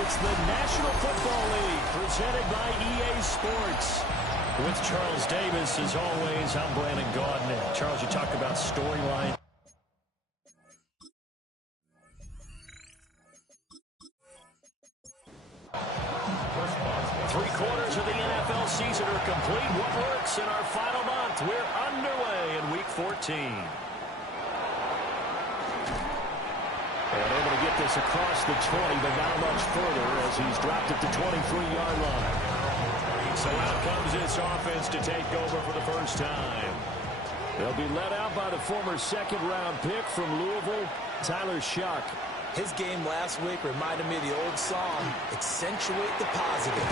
It's the National Football League presented by EA Sports. With Charles Davis, as always, I'm Brandon Gaudin. And Charles, you talk about storyline. Three-quarters of the NFL season are complete. What works in our final month? We're underway in Week 14. And able to get this across the 20, but not much further as he's dropped at the 23-yard line. So out comes this offense to take over for the first time. They'll be led out by the former second-round pick from Louisville, Tyler Shough. His game last week reminded me of the old song, accentuate the positive.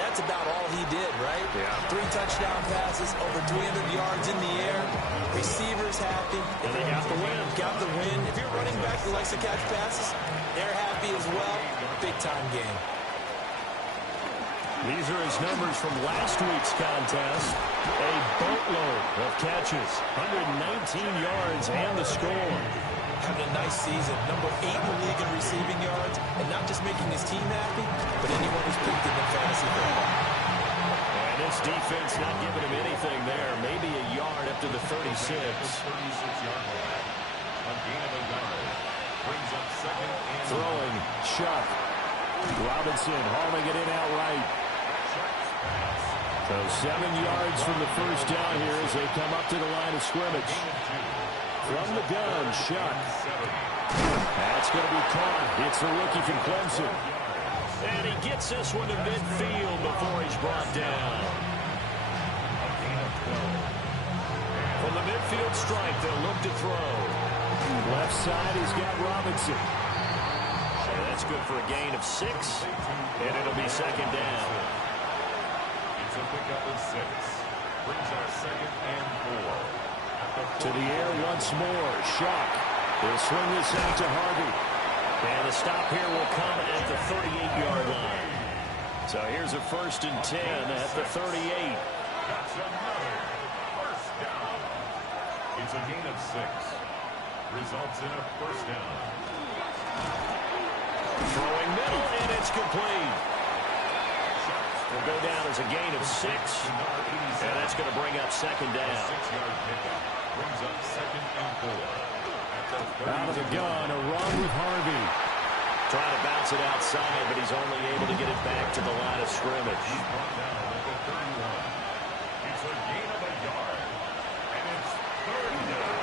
That's about all he did, right? Yeah. 3 touchdown passes, over 300 yards in the air. Receivers happy. And they got the win. Got the win. If you're running back that likes to catch passes, they're happy as well. Big-time game. These are his numbers from last week's contest. A boatload of catches, 119 yards, and the score. Having a nice season, number 8 in the league in receiving yards, and not just making his team happy, but anyone who's picked him in fantasy football. And this defense not giving him anything there. Maybe a yard up to the 36. 36-yard line. A gain of a yard. Brings up second and Throwing, Shough. Robinson hauling it in outright. So 7 yards from the first down here as they come up to the line of scrimmage. From the gun, Shough. That's going to be caught. It's the rookie from Clemson. And he gets this one to midfield before he's brought down. From the midfield stripe, they'll look to throw. Left side, he's got Robinson. And that's good for a gain of 6. And it'll be second down. It's a pickup of 6. Brings our second and 4. To the air once more. Shough. He'll swing this out to Harvey. And the stop here will come at the 38-yard line. So here's a 1st and 10 at the 38. That's another first down. It's a gain of 6. Results in a first down. Throwing middle, and it's complete. Will go down as a gain of 6. And that's going to bring up second down. 6-yard pickup. Brings up second and 4. Out of the gun, a run with Harvey. Trying to bounce it outside, but he's only able to get it back to the line of scrimmage. He's brought down at the 31. It's a gain of a yard. And it's third down.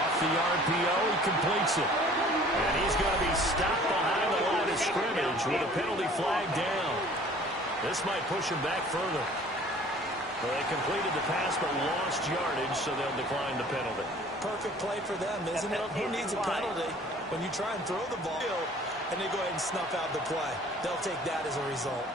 Off the RPO, he completes it. And he's going to be stopped behind the line of scrimmage with a penalty flag down. This might push him back further. Well, they completed the pass but lost yardage, so they'll decline the penalty. Perfect play for them, isn't it? Who needs a penalty when you try and throw the ball and they go ahead and snuff out the play? They'll take that as a result.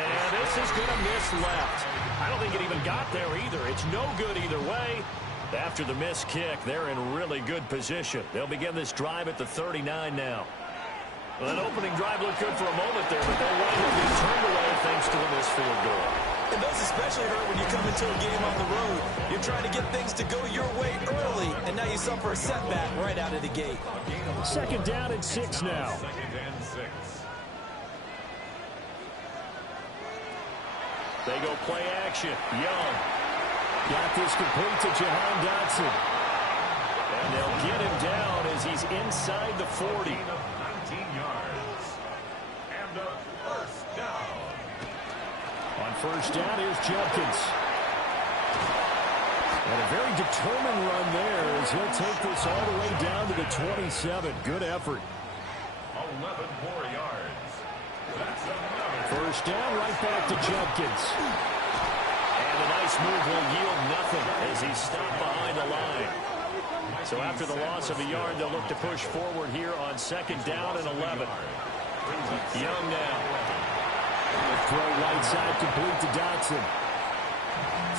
And this is going to miss left. I don't think it even got there either. It's no good either way. After the missed kick, they're in really good position. They'll begin this drive at the 39 now. Well, that opening drive looked good for a moment there, but they'll wind up being turned away thanks to the missed field goal. And those especially hurt when you come into a game on the road. You're trying to get things to go your way early, and now you suffer a setback right out of the gate. Second down and 6 now. Second and 6. They go play action. Young. Got this complete to Jahan Dotson. And they'll get him down as he's inside the 40. 19 yards. And a first down. On first down, here's Judkins. And a very determined run there as he'll take this all the way down to the 27. Good effort. 11 more yards. That's another. First down, right back to Judkins. And a nice move will yield nothing as he's stopped behind the line. So after the loss of a yard, they'll look to push forward here on second down and 11. Young now. The throw right side complete to Dotson.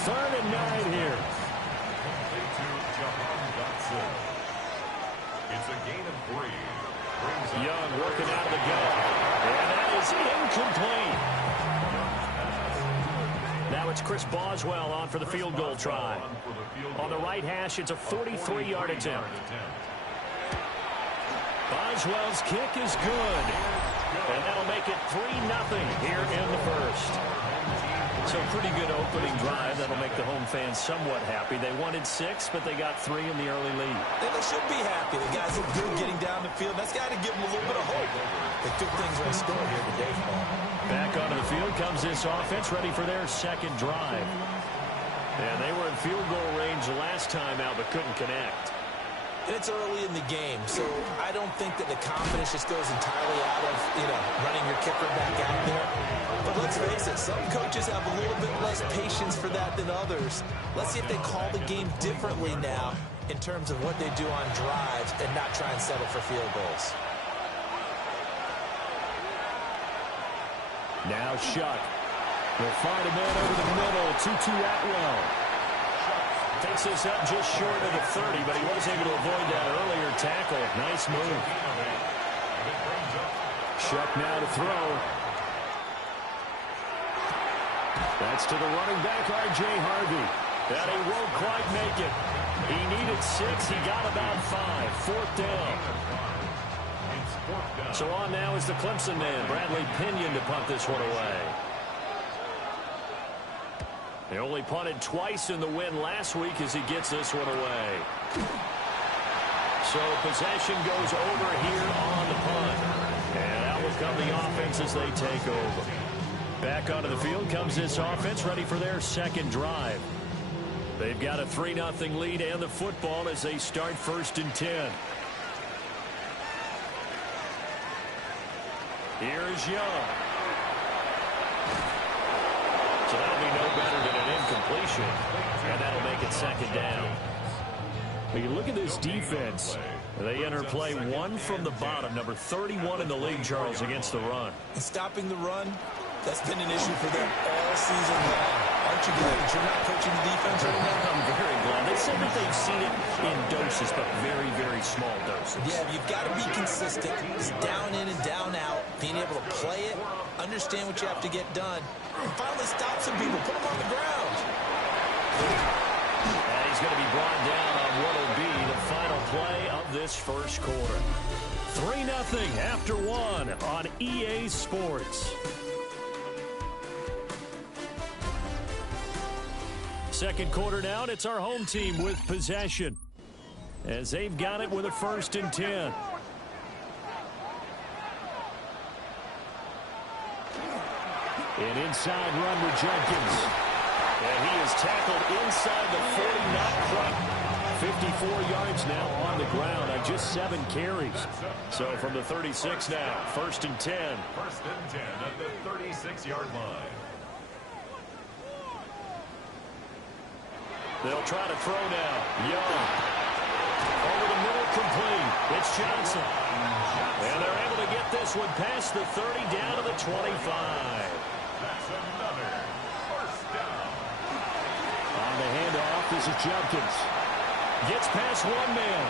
3rd and 9 here. Complete to Jahan Dotson. It's a gain of 3. Young working out of the gun. And that is incomplete. Now it's Chris Boswell on for the field goal try. On the right hash, it's a 43-yard attempt. Boswell's kick is good. And that'll make it 3-0 here in the first. So pretty good opening drive. That'll make the home fans somewhat happy. They wanted 6, but they got 3 in the early lead. And they should be happy. The guys are good getting down the field. That's got to give them a little bit of hope. The good things are in store here today, Paul. Back onto the field comes this offense, ready for their second drive. And they were in field goal range last time out, but couldn't connect. And it's early in the game, so I don't think that the confidence just goes entirely out of, running your kicker back out there. But let's face it, some coaches have a little bit less patience for that than others. Let's see if they call the game differently now in terms of what they do on drives and not try and settle for field goals. Now Shuck. They'll find a man over the middle. Tutu Atwell. Takes this up just short of the 30, but he was able to avoid that earlier tackle. Nice move. Shuck now to throw. That's to the running back, R.J. Harvey. That he won't quite make it. He needed 6. He got about 5. 4th down. So on now is the Clemson man, Bradley Pinion, to punt this one away. They only punted twice in the win last week as he gets this one away. So possession goes over here on the punt. And out will come the offense as they take over. Back onto the field comes this offense, ready for their second drive. They've got a 3-0 lead and the football as they start 1st and 10. Here is Young. So that'll be no better than an incompletion, and that'll make it 2nd down. You look at this defense. They enter play 1 from the bottom, number 31 in the league, Charles, against the run. And stopping the run, that's been an issue for them all season long. Aren't you glad that you're not coaching the defense right now? I'm very glad. They said that they've seen it in doses, but very, very small doses. Yeah, you've got to be consistent. It's down in and down out. Being able to play it, understand what you have to get done, and finally stop some people, put them on the ground. And he's going to be brought down on what will be the final play of this first quarter. 3-0 after 1 on EA Sports. Second quarter down, it's our home team with possession, as they've got it with a 1st and 10. An inside run with Jenkins. And he is tackled inside the 40, not quite. 54 yards now on the ground on just 7 carries. So from the 36 now, 1st and 10. 1st and 10 at the 36-yard line. They'll try to throw now. Young. Over the middle, complete. It's Johnson. And they're able to get this one past the 30, down to the 25. That's another 1st down. On the handoff, this is Jenkins. Gets past one man.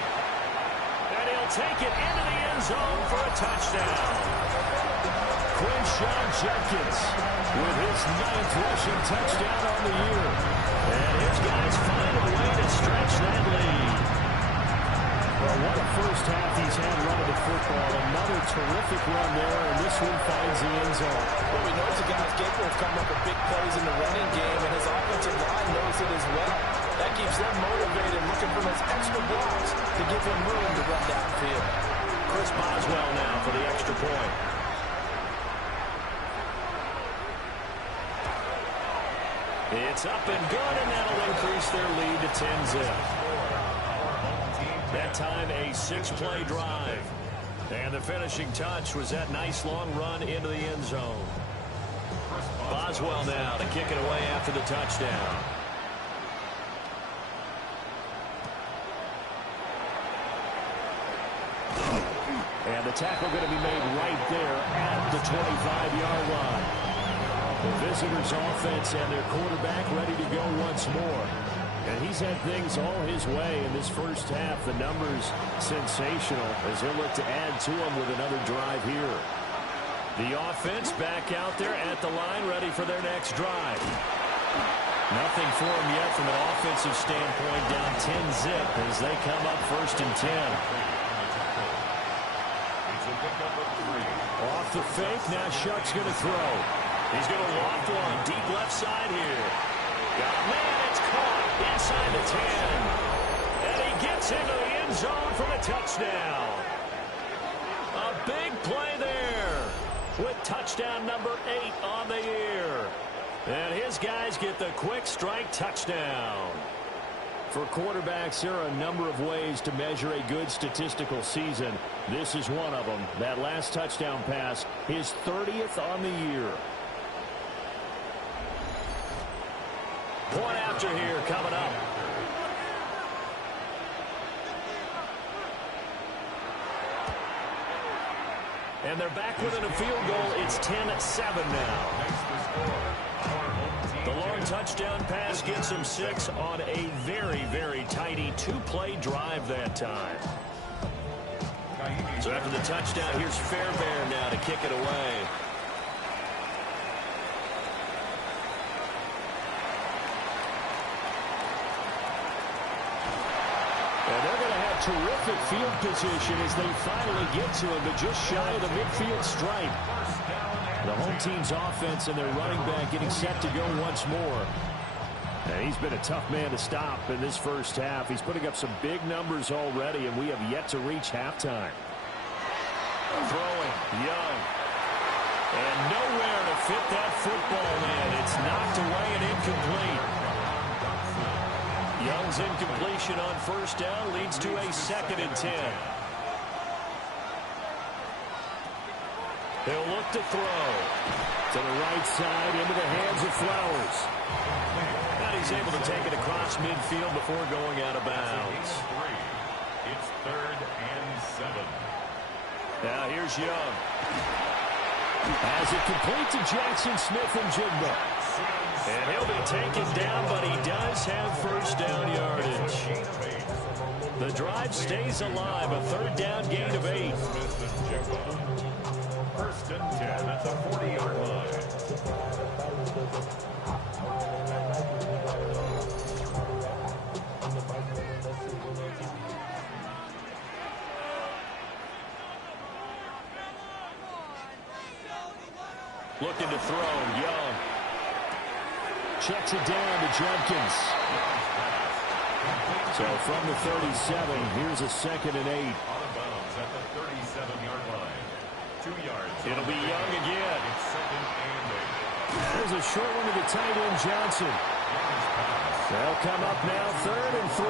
And he'll take it into the end zone for a touchdown. Quinshon Judkins with his 9th rushing touchdown on the year. And his guys find a way to stretch that lead. Well, what a first half he's had running the football. Another terrific run there, and this one finds the end zone. Well, we know the guy's capable of coming up with big plays in the running game, and his offensive line knows it as well. That keeps them motivated, looking for those extra blocks to give him room to run downfield. Chris Boswell now for the extra point. It's up and good, and that'll increase their lead to 10-zip. That time a 6-play drive. And the finishing touch was that nice long run into the end zone. Boswell now to kick it away after the touchdown. And the tackle going to be made right there at the 25-yard line. The visitors' offense and their quarterback ready to go once more. And he's had things all his way in this first half. The numbers sensational as he'll look to add to them with another drive here. The offense back out there at the line ready for their next drive. Nothing for them yet from an offensive standpoint, down 10-zip as they come up 1st and 10. Off the fake, now Shuck's going to throw. He's going to loft one deep left side here. Got a man, it's caught inside the 10. And he gets into the end zone for the touchdown. A big play there with touchdown number 8 on the year. And his guys get the quick strike touchdown. For quarterbacks, there are a number of ways to measure a good statistical season. This is one of them. That last touchdown pass, his 30th on the year. Point after here coming up. And they're back within a field goal. It's 10-7 now. The long touchdown pass gets him 6 on a very, very tidy 2-play drive that time. So after the touchdown, here's Fairbairn now to kick it away. And they're going to have terrific field position as they finally get to him, but just shy of the midfield stripe. The home team's offense and their running back getting set to go once more. And he's been a tough man to stop in this first half. He's putting up some big numbers already, and we have yet to reach halftime. Throwing, Young. And nowhere to fit that football in. It's knocked away and incomplete. Young's incompletion on first down leads to a 2nd and 10. He'll look to throw. To the right side, into the hands of Flowers. And he's able to take it across midfield before going out of bounds. It's 3rd and 7. Now here's Young. Has it complete to Jackson Smith-Njigba. And he'll be taken down, but he does have first down yardage. The drive stays alive, a 3rd down gain of 8. 1st and 10 at the 40-yard line. Looking to throw, Young. Checks it down to Judkins. So from the 37, here's a 2nd and 8. Out of bounds at the 37-yard line. 2 yards. It'll be Young again. It's 2nd and 8. There's a short one to the tight end, Johnson. They'll come up now 3rd and 3.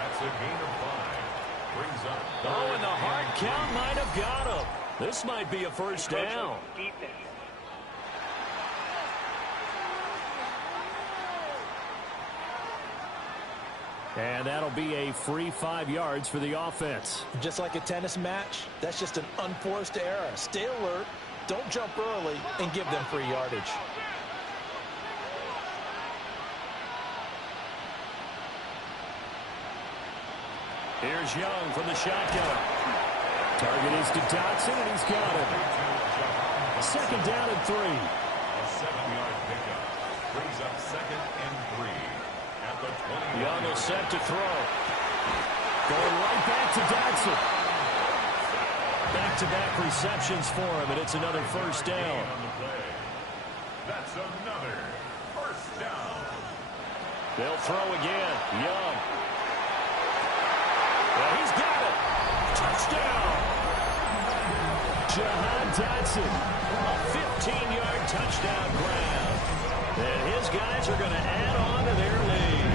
That's a gain of 5. Brings up. Oh, and the hard count might have got him. This might be a first down. And that'll be a free 5 yards for the offense. Just like a tennis match, that's just an unforced error. Stay alert, don't jump early, and give them free yardage. Here's Young from the shotgun. Target is to Dotson, and he's got him. 2nd down and 3. A 7-yard pickup. Brings up 2nd and 3. At the 20. Young is set to throw. Going right back to Dotson. Back-to-back receptions for him, and it's another first down. That's another first down. They'll throw again. Young. Well, he's got it. Touchdown. Jahan Dotson. A 15-yard touchdown grab. And his guys are going to add on to their lead.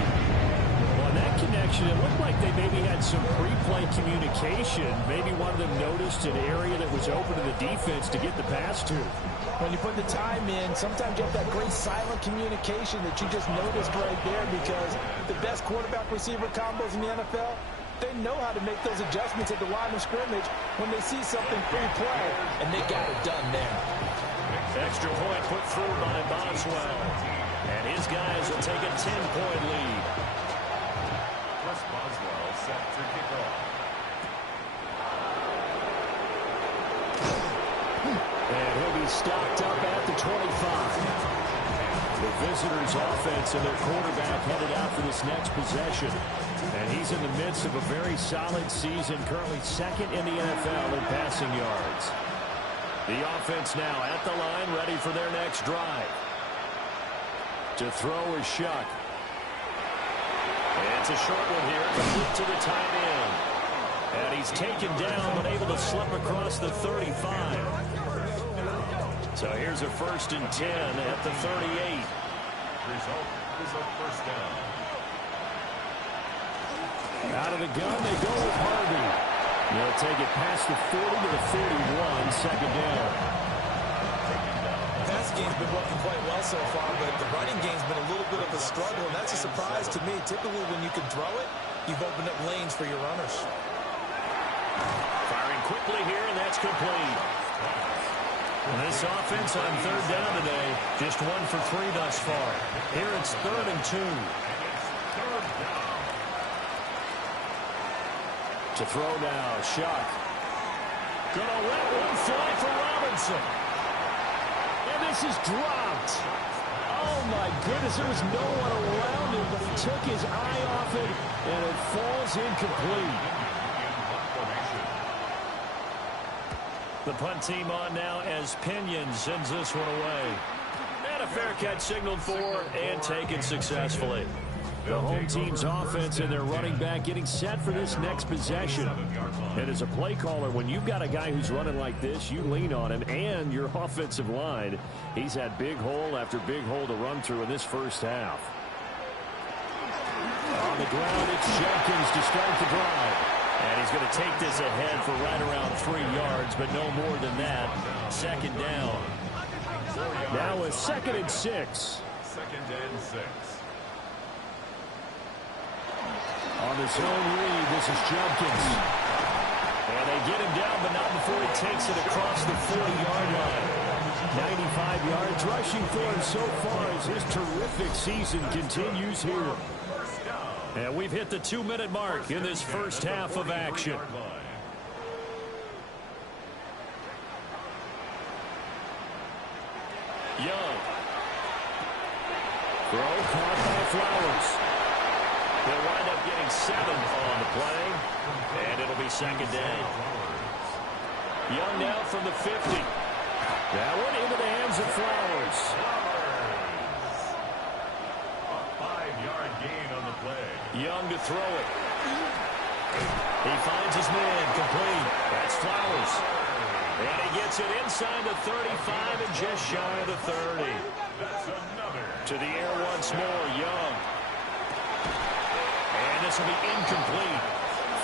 Well, that connection, it looked like they maybe had some pre-play communication. Maybe one of them noticed an area that was open to the defense to get the pass to. When you put the time in, sometimes you have that great silent communication that you just noticed right there, because the best quarterback-receiver combos in the NFL, they know how to make those adjustments at the line of scrimmage when they see something pre-play, and they got it done there. Extra point put through by Boswell. And his guys will take a 10-point lead. Chris Boswell set to kick off. And he'll be stopped up at the 25. visitors' offense and their quarterback headed out for this next possession. And he's in the midst of a very solid season, currently second in the NFL in passing yards. The offense now at the line, ready for their next drive. To throw is Shuck. It's a short one here, complete to the tight end. And he's taken down, but able to slip across the 35. So here's a 1st and 10 at the 38. Result is a first down. Out of the gun, they go with Harvey. They'll take it past the 40 to the 41, second down. The pass game's been working quite well so far, but the running game's been a little bit of a struggle, and that's a surprise to me. Typically, when you can throw it, you've opened up lanes for your runners. Firing quickly here, and that's complete. And this offense on 3rd down today, just 1 for 3 thus far. Here it's 3rd and 2. To throw now, Shuck. Gonna let one fly for Robinson. And this is dropped. Oh my goodness, there was no one around him, but he took his eye off it, and it falls incomplete. The punt team on now as Pinion sends this one away. And a fair catch signaled for and taken successfully. The home team's offense and their running back getting set for this next possession. And as a play caller, when you've got a guy who's running like this, you lean on him and your offensive line. He's had big hole after big hole to run through in this first half. On the ground, it's Jenkins to start the drive. And he's going to take this ahead for right around 3 yards, but no more than that. Second down. Now a 2nd and 6. 2nd and 6. On the zone read, this is Jenkins. And they get him down, but not before he takes it across the 40-yard line. 95 yards rushing for him so far as his terrific season continues here. And we've hit the 2-minute mark in this first half of action. Young. Throw caught by Flowers. They'll wind up getting 7 on the play, and it'll be second down. Young now from the 50. That one into the hands of Flowers. A 5-yard gain on the play. Young to throw it. He finds his man, complete. That's Flowers. And he gets it inside the 35 and just shy of the 30. That's another. To the air once more, Young. And this will be incomplete.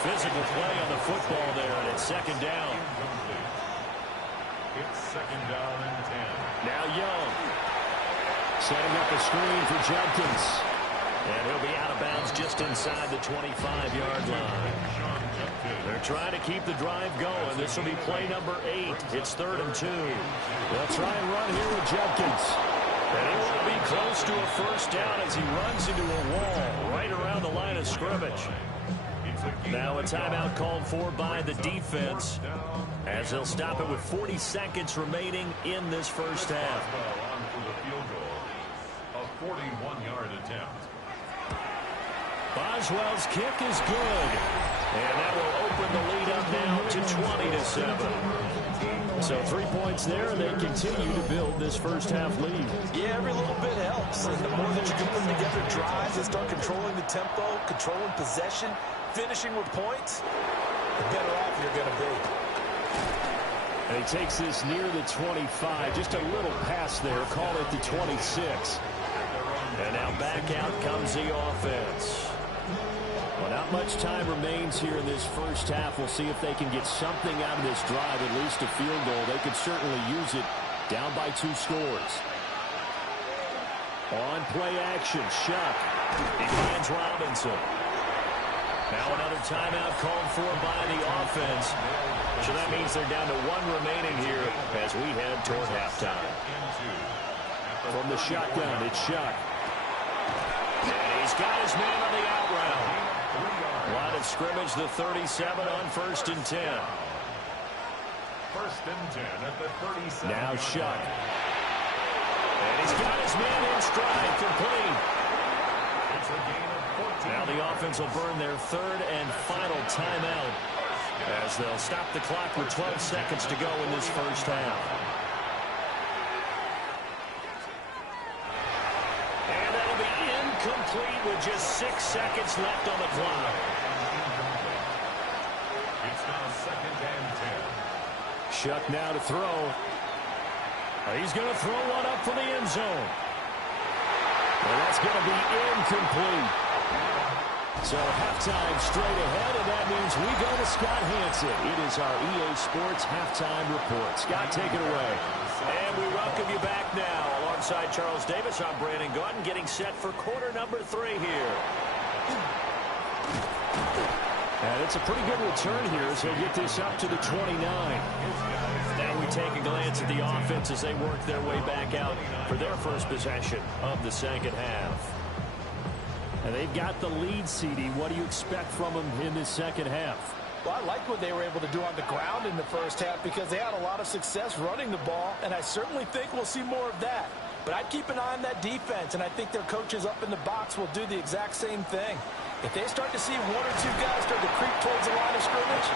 Physical play on the football there, and it's second down. Incomplete. It's second down and 10. Now Young. Setting up a screen for Jenkins. And he'll be out of bounds just inside the 25-yard line. They're trying to keep the drive going. This will be play number 8. It's 3rd and 2. They'll try and run here with Jenkins. And he will be close to a first down as he runs into a wall right around the line of scrimmage. Now a timeout called for by the defense as they'll stop it with 40 seconds remaining in this first half. On for the field goal. A 41-yard attempt. Boswell's kick is good. And that will open the lead up now to 20-7. So 3 points there, and they continue to build this first half lead. Yeah, every little bit helps. And the more that you can put together drives and start controlling the tempo, controlling possession, finishing with points, the better off you're going to be. And he takes this near the 25. Just a little pass there. Call it the 26. And now back out comes the offense. Well, not much time remains here in this first half. We'll see if they can get something out of this drive, at least a field goal. They could certainly use it down by 2 scores. On play action, Shuck. He finds Robinson. Now another timeout called for by the offense. So that means they're down to 1 remaining here as we head toward halftime. From the shotgun, it's Shuck. And he's got his man on the out route. Line of scrimmage, the 37 on 1st and 10. 1st and 10 at the 37. Now Shuck. And he's got his man in stride, complete. It's a gain of 14. Now the offense will burn their third and final timeout as they'll stop the clock with 12 seconds to go in this first half. And that'll be incomplete with just 6 seconds left on the clock. It's now 2nd and 10. Shuck now to throw. He's going to throw one up for the end zone. And that's going to be incomplete. So halftime straight ahead, and that means we go to Scott Hanson. It is our EA Sports halftime report. Scott, take it away. And we welcome you back now. Alongside Charles Davis, I'm Brandon Gaudin, getting set for quarter number 3 here. And it's a pretty good return here as they'll get this up to the 29. Now we take a glance at the offense as they work their way back out for their first possession of the second half. And they've got the lead, CD. What do you expect from them in this second half? Well, I like what they were able to do on the ground in the first half because they had a lot of success running the ball, and I certainly think we'll see more of that. But I'd keep an eye on that defense, and I think their coaches up in the box will do the exact same thing. If they start to see 1 or 2 guys start to creep towards the line of scrimmage,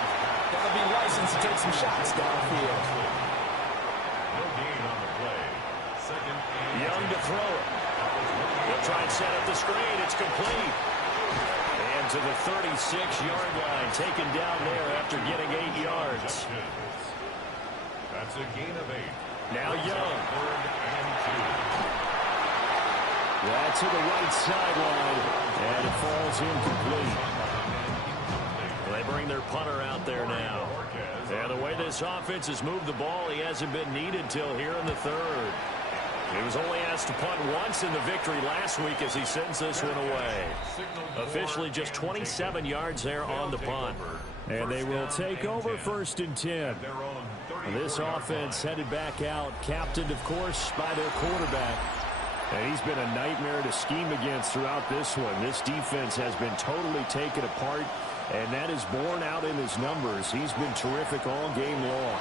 they'll be licensed to take some shots downfield. No gain on the play. 2nd and Young to throw it. They'll try and set up the screen. It's complete. And to the 36-yard line, taken down there after getting 8 yards. That's a gain of 8. Now Young. 3rd and 2. That's to the right sideline, and it falls incomplete. They bring their punter out there now. And the way this offense has moved the ball, he hasn't been needed till here in the third. He was only asked to punt once in the victory last week as he sends this one away. Officially just 27 yards there on the punt. And they will take over 1st and 10. This offense headed back out, captained, of course, by their quarterback. And he's been a nightmare to scheme against throughout this one. This defense has been totally taken apart, and that is borne out in his numbers. He's been terrific all game long.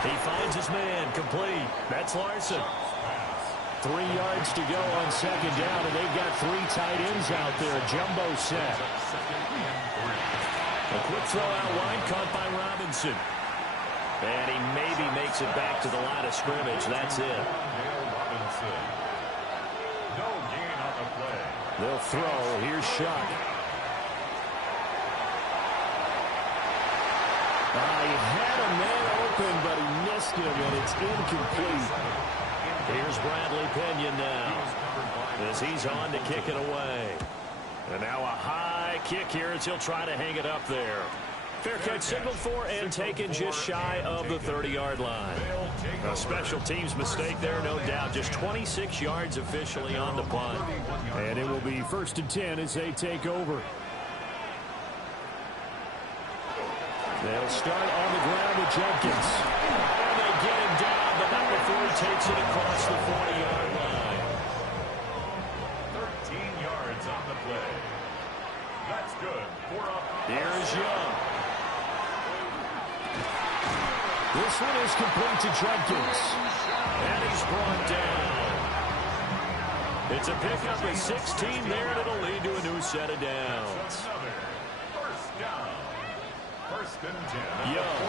He finds his man, complete. That's Larson. 3 yards to go on second down, and they've got 3 tight ends out there. Jumbo set. A quick throw out wide, caught by Robinson. And he maybe makes it back to the line of scrimmage. That's it. No gain on the play. They'll throw. Here's Shuck. He had a man open, but he missed him, and it's incomplete. Here's Bradley Pinion now as he's on to kick it away. And now a high kick here as he'll try to hang it up there. Fair catch signaled for and taken just shy of the 30-yard line. A special teams mistake there, no doubt. Just 26 yards officially on the punt. And it will be 1st and 10 as they take over. They'll start on the ground with Jenkins. And they get him down, but not before he takes it across the 40-yard line. 13 yards on the play. That's good. 4 up. Here's Young. This one is complete to Jenkins. And he's brought down. It's a pickup of 16 there, and it'll lead to a new set of downs. Another first down. 1st and 10. Young.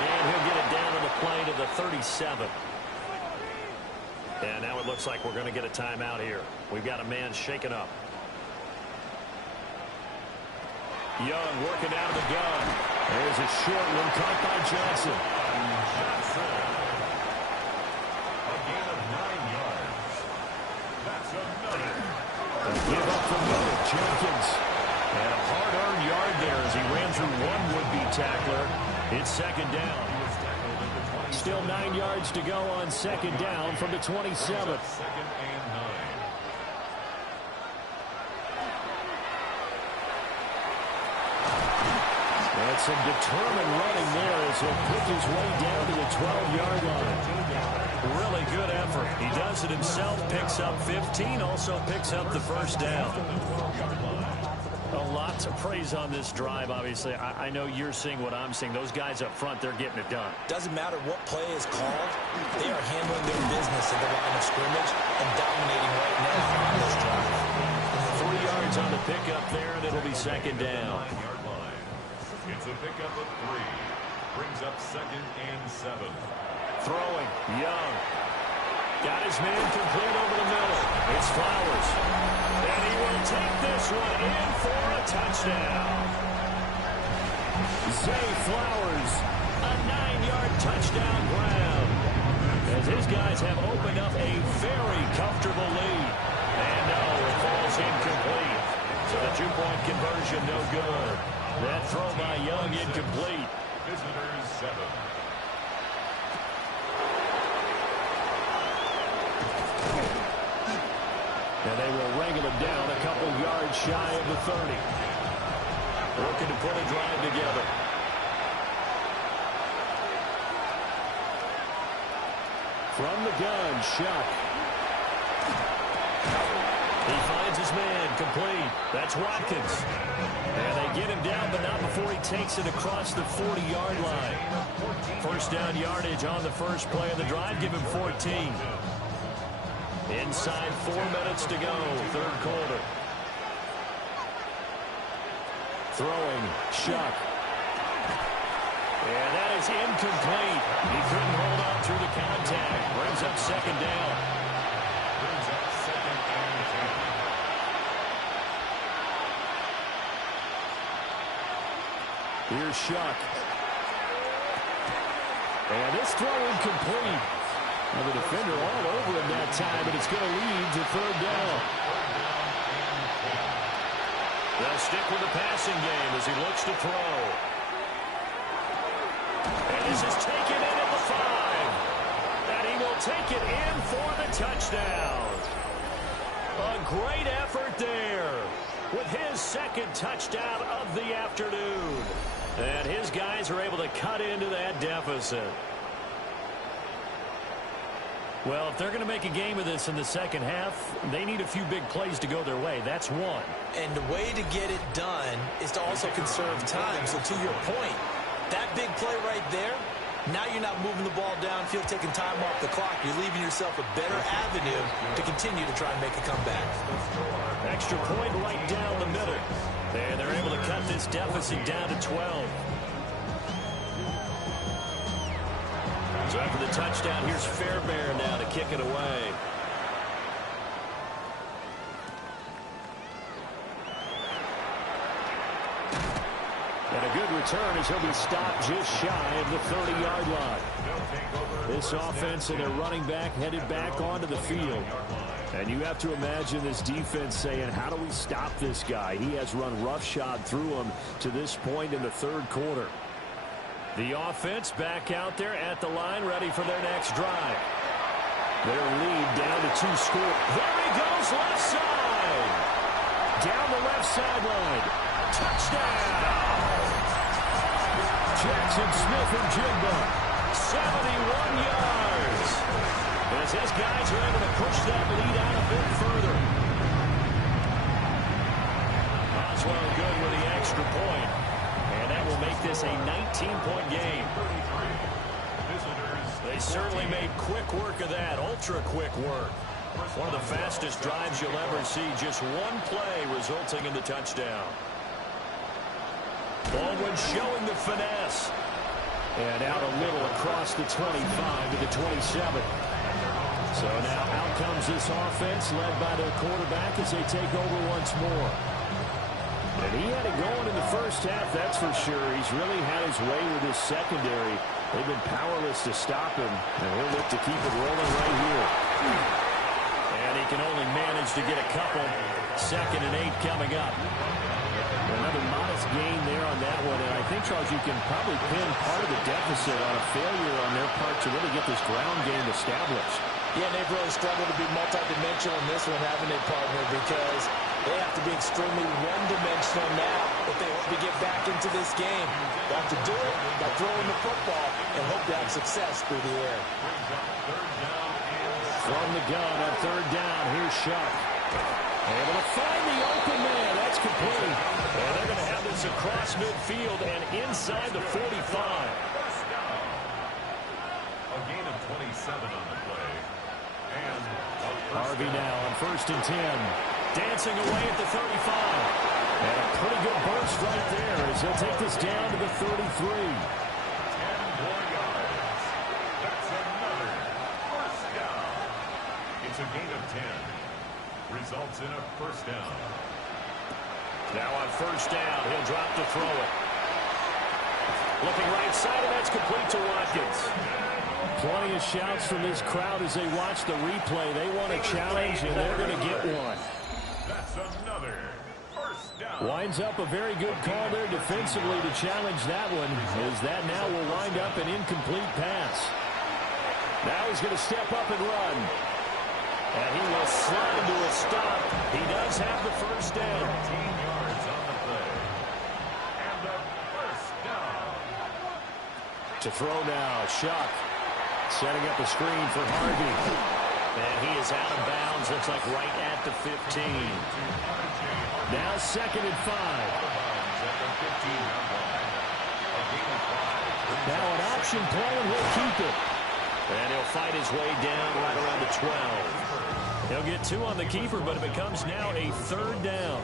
And he'll get it down on the play to the 37. And now it looks like we're going to get a timeout here. We've got a man shaken up. Young working out of the gun. There's a short one caught by Johnson. A gain of 9 yards. That's another. Give up for Miller. Jenkins. And a hard-earned yard there as he ran through one would-be tackler. It's second down. Still 9 yards to go on second down from the 27th. 2nd and 9. And some determined running there as he'll pick his way down to the 12-yard line. Really good effort. He does it himself, picks up 15, also picks up the first down. A lot to praise on this drive, obviously. I know you're seeing what I'm seeing. Those guys up front, they're getting it done. Doesn't matter what play is called. They are handling their business at the line of scrimmage and dominating right now on this drive. 3 yards on the pickup there, and it'll be second down. It's a pickup of 3. Brings up 2nd and 7. Throwing, Young. Got his man complete over the middle. It's Flowers. And he will take this one in for a touchdown. Zay Flowers, a 9-yard touchdown ground. As his guys have opened up a very comfortable lead. And no, it falls incomplete. So the 2-point conversion no good. That throw by Young incomplete. Visitors 7. And they will wrangle him down a couple yards shy of the 30. Looking to put a drive together. From the gun, Shuck. He finds his man, complete. That's Watkins. And they get him down, but not before he takes it across the 40-yard line. First down yardage on the first play of the drive. Give him 14. Inside 4 minutes to go, third quarter. Throwing, Shuck. And that is incomplete. He couldn't hold on through the contact. Brings up second down. Brings up 2nd and 10. Here's Shuck. And this throw incomplete. Now the defender all over him that time, but it's going to lead to third down. They'll stick with the passing game as he looks to throw. And this is taken in at the 5. And he will take it in for the touchdown. A great effort there with his second touchdown of the afternoon. And his guys are able to cut into that deficit. Well, if they're going to make a game of this in the second half, they need a few big plays to go their way. That's one. And the way to get it done is to also conserve time. So to your point, that big play right there, now you're not moving the ball downfield, taking time off the clock. You're leaving yourself a better avenue to continue to try and make a comeback. Extra point right down the middle. And they're able to cut this deficit down to 12. So after the touchdown, here's Fairbairn now to kick it away. And a good return as he'll be stopped just shy of the 30-yard line. This offense and their running back headed back onto the field. And you have to imagine this defense saying, how do we stop this guy? He has run roughshod through him to this point in the third quarter. The offense back out there at the line, ready for their next drive. Their lead down to 2 score. There he goes, left side. Down the left sideline. Touchdown. Jackson Smith-Njigba, 71 yards. As his guys are able to push that lead out a bit further. Oswell good with the extra point. And that will make this a 19-point game. They certainly made quick work of that, ultra-quick work. One of the fastest drives you'll ever see, just one play resulting in the touchdown. Baldwin showing the finesse. And out a little across the 25 to the 27. So now out comes this offense led by their quarterback as they take over once more. And he had it going in the first half, that's for sure. He's really had his way with his secondary. They've been powerless to stop him, and he'll look to keep it rolling right here. And he can only manage to get a couple. 2nd and 8 coming up. Another modest gain there on that one, and I think, Charles, you can probably pin part of the deficit on a failure on their part to really get this ground game established. Yeah, and they've really struggled to be multidimensional in this one, haven't they, partner? Because they have to be extremely one-dimensional now if they hope to get back into this game. They have to do it by throwing the football and hope to have success through the air. From the gun on third down, here's Shuck. Able to find the open man. That's complete. And they're going to have this across midfield and inside the 45. A gain of 27 on the play. And Harvey now on 1st and 10. Dancing away at the 35. And a pretty good burst right there as he'll take this down to the 33. 10 more yards. That's another first down. It's a gain of 10. Results in a first down. Now on 1st down, he'll drop to throw it. Looking right side, and that's complete to Watkins. Plenty of shouts from this crowd as they watch the replay. They want a challenge, and they're going to get one. That's another first down. Winds up a very good call there defensively to challenge that one, as that now will wind up an incomplete pass. Now he's going to step up and run. And he will slide to a stop. He does have the first down. 13 yards on the play. And the first down. To throw now, Shuck. Setting up a screen for Harvey. And he is out of bounds. Looks like right at the 15. Now 2nd and 5. Now an option play, and he'll keep it. And he'll fight his way down right around the 12. He'll get 2 on the keeper, but it becomes now a 3rd down.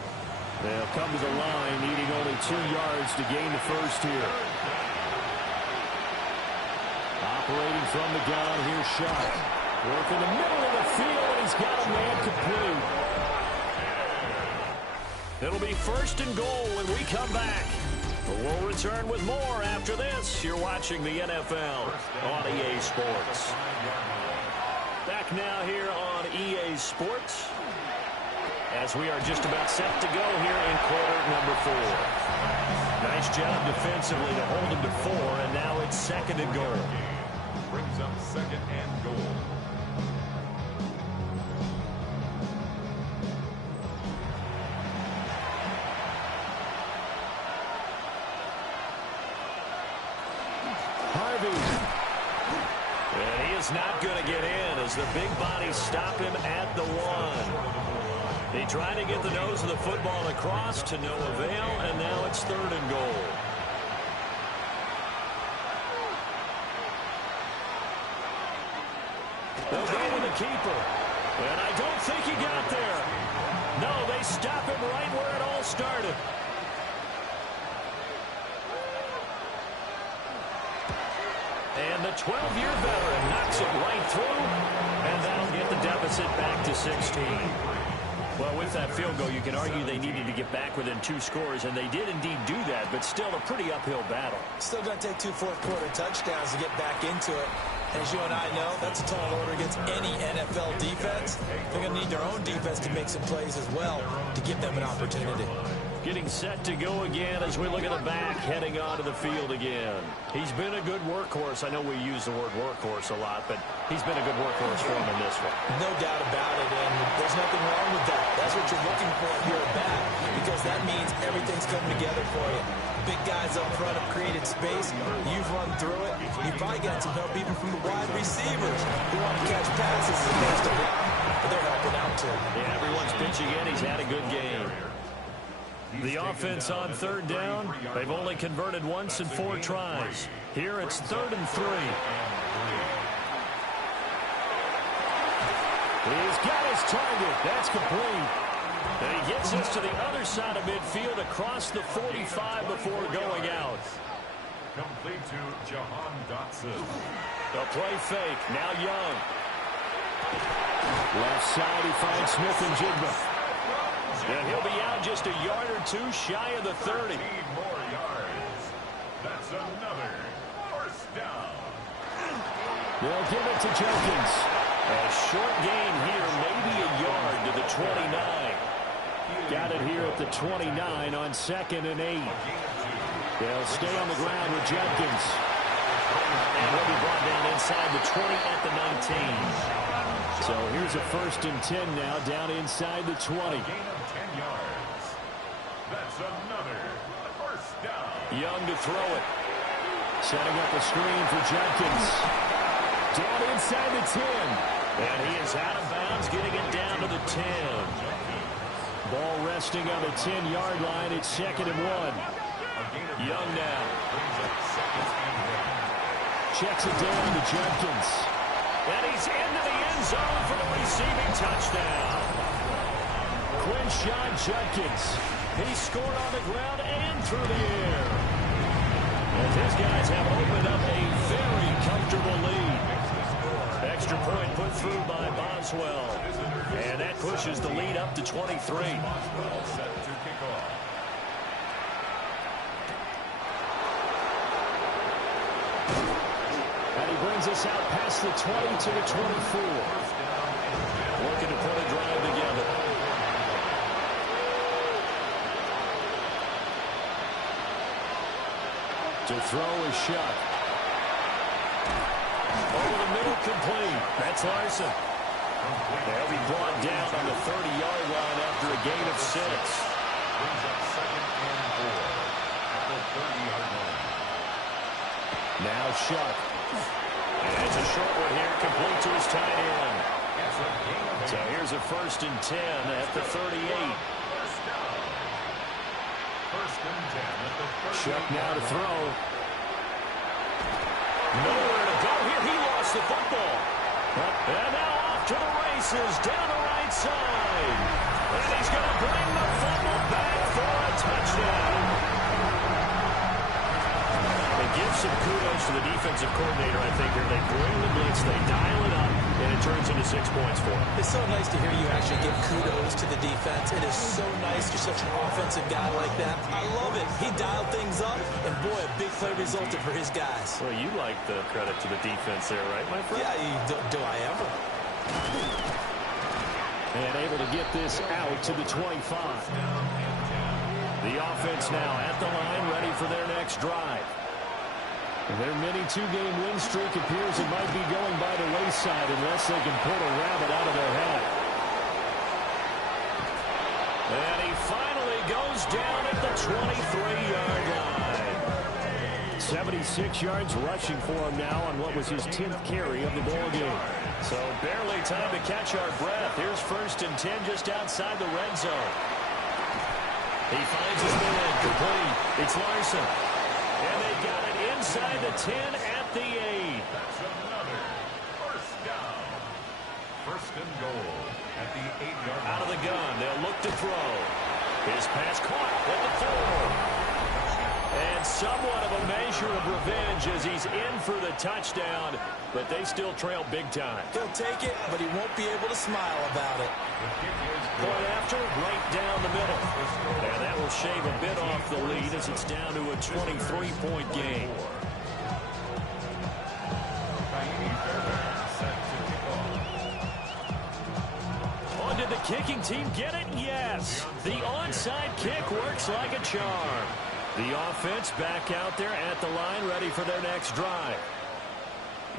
They'll come to the line, needing only 2 yards to gain the first here. Operating from the gun, here's Shuck. Work in the middle of the field, and he's got a man complete. It'll be 1st and goal when we come back. We'll return with more after this. You're watching the NFL on EA Sports. Back now here on EA Sports, as we are just about set to go here in quarter number 4. Nice job defensively to hold them to 4, and now it's 2nd and goal. Brings up 2nd and goal. And he is not going to get in as the big bodies stop him at the 1. He tried to get the nose of the football across to no avail, and now it's 3rd and goal. They'll go with the keeper. And I don't think he got there. No, they stop him right where it all started. And the 12-year veteran knocks it right through, and that'll get the deficit back to 16. Well, with that field goal, you can argue they needed to get back within 2 scores, and they did indeed do that, but still a pretty uphill battle. Still going to take 2 fourth-quarter touchdowns to get back into it. As you and I know, that's a tall order against any NFL defense. They're going to need their own defense to make some plays as well to give them an opportunity. Getting set to go again as we look at the back, heading onto the field again. He's been a good workhorse. I know we use the word workhorse a lot, but he's been a good workhorse for him in this one. No doubt about it, and there's nothing wrong with that. That's what you're looking for here at bat, because that means everything's coming together for you. Big guys up front have created space. You've run through it. You've probably got some help even from the wide receivers who want to catch passes as opposed to run, but they're helping out too. Yeah, everyone's pitching in. He's had a good game. The offense on 3rd down, they've only converted once in 4 tries. Here it's 3rd and 3. He's got his target. That's complete. And he gets us to the other side of midfield across the 45 before going out. Complete to Jahan Dotson. The play fake. Now Young. Left side, he finds Smith and Jigba. And he'll be out just a yard or 2 shy of the 30. 13 more yards. That's another first down. They'll give it to Jenkins. A short gain here, maybe a yard to the 29. Got it here at the 29 on 2nd and 8. They'll stay on the ground with Jenkins. And he'll be brought down inside the 20 at the 19. So here's a 1st and 10 now, down inside the 20. Gain of 10 yards. That's another first down. Young to throw it. Setting up a screen for Jenkins. Down inside the 10. And he is out of bounds, getting it down to the 10. Ball resting on the 10-yard line. It's 2nd and 1. Young now. Checks it down to Judkins. And he's into the end zone for the receiving touchdown. Quinshon Judkins. He scored on the ground and through the air. As his guys have opened up a very comfortable lead. Extra point put through by Boswell. And that pushes the lead up to 23. And he brings us out past the 20 to the 24. Looking to put a drive together. To throw is Shuck. Over the middle, complete. That's Larson. They'll be brought down on the 30-yard line after a gain of 6. Brings up 2nd and 4 at the 30-yard line. Now Shuck. And it's a short one here, complete to his tight end. So here's a 1st and 10 at the 38. Shuck now to throw. Nowhere to go here. He lost the football. And now off to the races down the right side. And he's going to bring the football back for a touchdown. They give some kudos to the defensive coordinator, I think, here. They bring the blitz, they dial it up, and it turns into 6 points for him. It's so nice to hear you actually give kudos to the defense. It is so nice. You're such an offensive guy like that. I love it. He dialed things up, and boy, a big play resulted for his guys. Well, you like the credit to the defense there, right, my friend? Yeah, do I ever? And able to get this out to the 25. The offense now at the line, ready for their next drive. Their mini 2-game win streak appears it might be going by the wayside unless they can pull a rabbit out of their hat. And he finally goes down at the 23-yard line. 76 yards rushing for him now on what was his 10th carry of the ball game. So barely time to catch our breath. Here's 1st and 10 just outside the red zone. He finds his man complete. It's Larson. And they got it inside the 10 at the 8. That's another 1st down. 1st and goal at the 8-yard line. Out of the gun, they'll look to throw. His pass caught at the 4. And somewhat of a measure of revenge as he's in for the touchdown, but they still trail big time. He'll take it, but he won't be able to smile about it. Point after, right down the middle. And that will shave a bit off the lead as it's down to a 23-point game. Oh, did the kicking team get it? Yes. The onside kick works like a charm. The offense back out there at the line, ready for their next drive.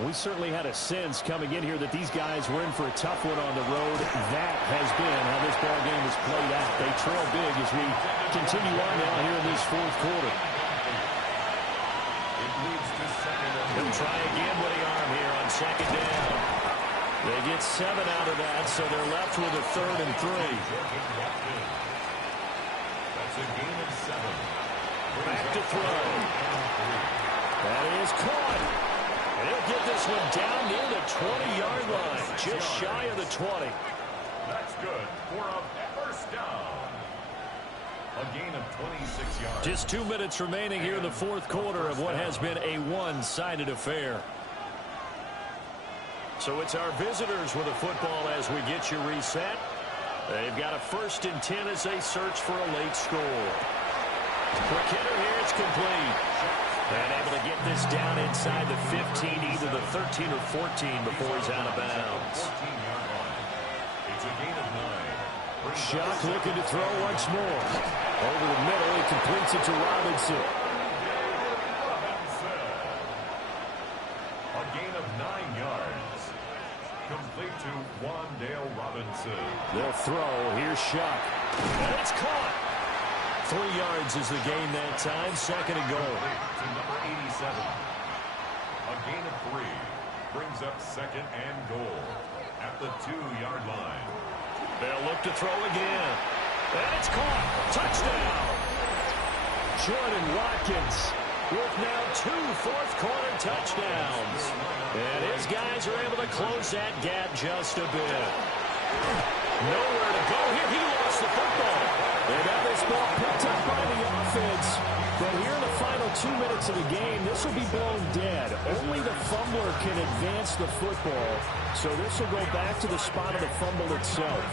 We certainly had a sense coming in here that these guys were in for a tough one on the road. That has been how this ball game has played out. They trail big as we continue on now here in this 4th quarter. He'll try again with the arm here on 2nd down. They get 7 out of that, so they're left with a 3rd and 3. That's a gain of 7. Back to throw. That is caught. And he'll get this one down near the 20-yard line, just shy of the 20. That's good for a 1st down. A gain of 26 yards. Just 2 minutes remaining here in the 4th quarter of what has been a one-sided affair. So it's our visitors with the football as we get you reset. They've got a 1st and 10 as they search for a late score. Quick hitter here, it's complete. And able to get this down inside the 15, either the 13 or 14 before he's out of bounds. 14-yard line. It's a gain of 9. Shuck looking to throw once more. Over the middle, he completes it to Robinson. A gain of 9 yards. Complete to Wan'Dale Robinson. They'll throw. Here's Shuck. And it's caught. 3 yards is the gain that time. 2nd and goal. To number 87. A gain of 3. Brings up 2nd and goal at the 2-yard line. They'll look to throw again. And it's caught. Touchdown. Jordan Watkins with now 2 fourth-quarter touchdowns. And his guys are able to close that gap just a bit. Nowhere to go here. He lost the football. And now this ball picked up by the offense. But here in the final 2 minutes of the game, this will be blown dead. Only the fumbler can advance the football. So this will go back to the spot of the fumble itself.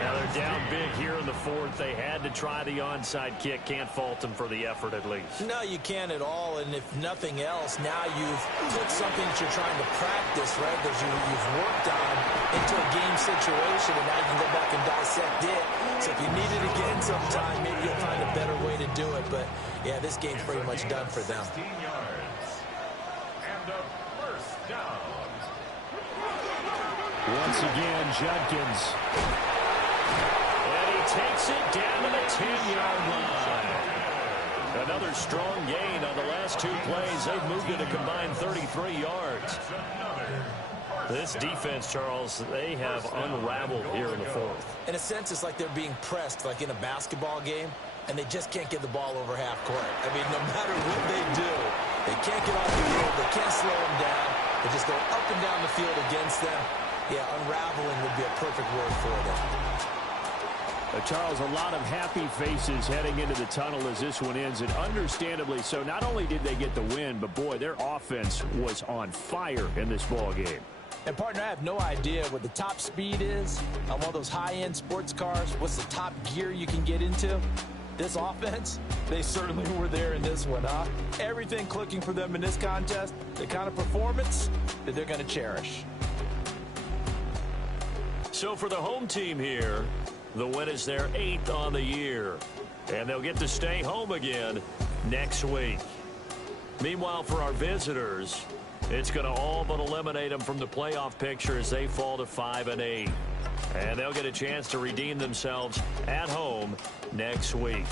Now they're down big here in the fourth. They had to try the onside kick. Can't fault them for the effort at least. No, you can't at all. And if nothing else, now you've put something that you're trying to practice, right, that you've worked on into a game situation, and now you can go back and dissect it. So if you need it again sometime, maybe you'll find a better way to do it. But, yeah, this game's pretty much done for them. 16 yards. And a first down. Once again, Judkins. And he takes it down to the 10-yard line. Another strong gain on the last 2 plays. They've moved it a combined 33 yards. This defense, Charles, they have unraveled here in the fourth. In a sense, it's like they're being pressed, like in a basketball game, and they just can't get the ball over half court. I mean, no matter what they do, they can't get off the field. They can't slow them down. They just go up and down the field against them. Yeah, unraveling would be a perfect word for them. Charles, a lot of happy faces heading into the tunnel as this one ends, and understandably so. Not only did they get the win, but, boy, their offense was on fire in this ball game. And, partner, I have no idea what the top speed is on one of those high-end sports cars. What's the top gear you can get into? This offense, they certainly were there in this one, huh? Everything clicking for them in this contest, the kind of performance that they're going to cherish. So for the home team here, the win is their 8th on the year. And they'll get to stay home again next week. Meanwhile, for our visitors, it's going to all but eliminate them from the playoff picture as they fall to 5-8. And they'll get a chance to redeem themselves at home next week.